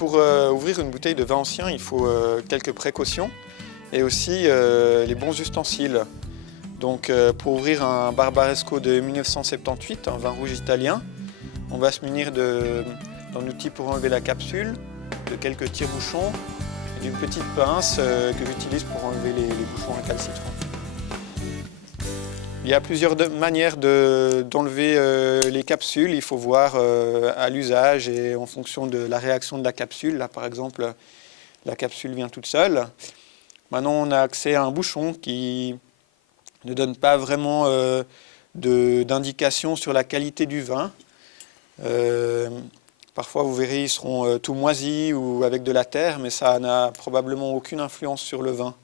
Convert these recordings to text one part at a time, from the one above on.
pour ouvrir une bouteille de vin ancien, il faut quelques précautions et aussi les bons ustensiles. Donc pour ouvrir un Barbaresco de 1978, un vin rouge italien, on va se munir d'un outil pour enlever la capsule, de quelques tire-bouchons et d'une petite pince que j'utilise pour enlever les bouchons récalcitrants. Il y a plusieurs manières d'enlever les capsules. Il faut voir à l'usage et en fonction de la réaction de la capsule. Là, par exemple, la capsule vient toute seule. Maintenant, on a accès à un bouchon qui ne donne pas vraiment d'indication sur la qualité du vin. Parfois, vous verrez, ils seront tout moisis ou avec de la terre, mais ça n'a probablement aucune influence sur le vin.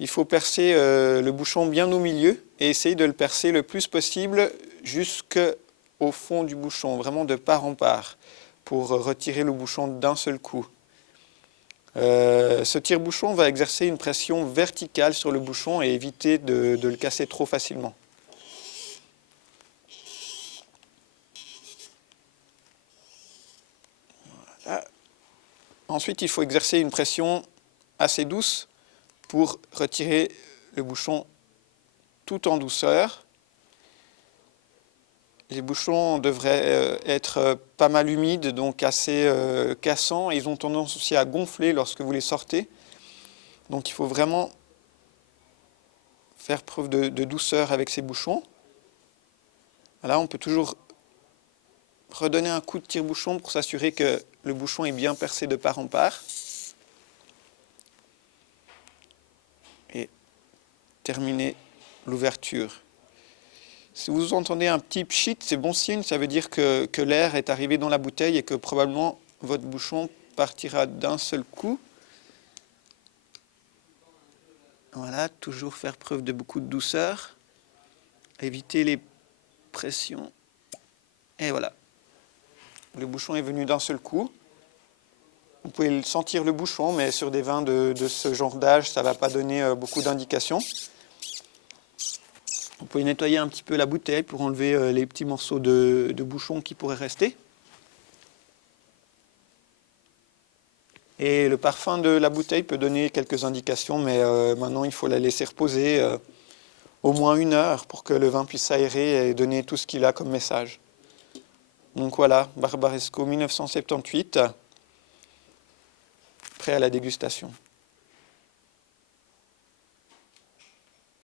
Il faut percer le bouchon bien au milieu et essayer de le percer le plus possible jusqu'au fond du bouchon, vraiment de part en part, pour retirer le bouchon d'un seul coup. Ce tire-bouchon va exercer une pression verticale sur le bouchon et éviter de le casser trop facilement. Voilà. Ensuite, il faut exercer une pression assez douce pour retirer le bouchon tout en douceur. Les bouchons devraient être pas mal humides, donc assez cassants. Ils ont tendance aussi à gonfler lorsque vous les sortez. Donc il faut vraiment faire preuve de douceur avec ces bouchons. Là, on peut toujours redonner un coup de tire-bouchon pour s'assurer que le bouchon est bien percé de part en part. Et terminer l'ouverture. Si vous entendez un petit pchit, c'est bon signe, ça veut dire que l'air est arrivé dans la bouteille et que probablement votre bouchon partira d'un seul coup. Voilà, toujours faire preuve de beaucoup de douceur. Éviter les pressions. Et voilà. Le bouchon est venu d'un seul coup. Vous pouvez sentir le bouchon, mais sur des vins de ce genre d'âge, ça ne va pas donner beaucoup d'indications. Vous pouvez nettoyer un petit peu la bouteille pour enlever les petits morceaux de bouchon qui pourraient rester. Et le parfum de la bouteille peut donner quelques indications, mais maintenant il faut la laisser reposer au moins 1 heure pour que le vin puisse s'aérer et donner tout ce qu'il a comme message. Donc voilà, Barbaresco 1978, prêt à la dégustation.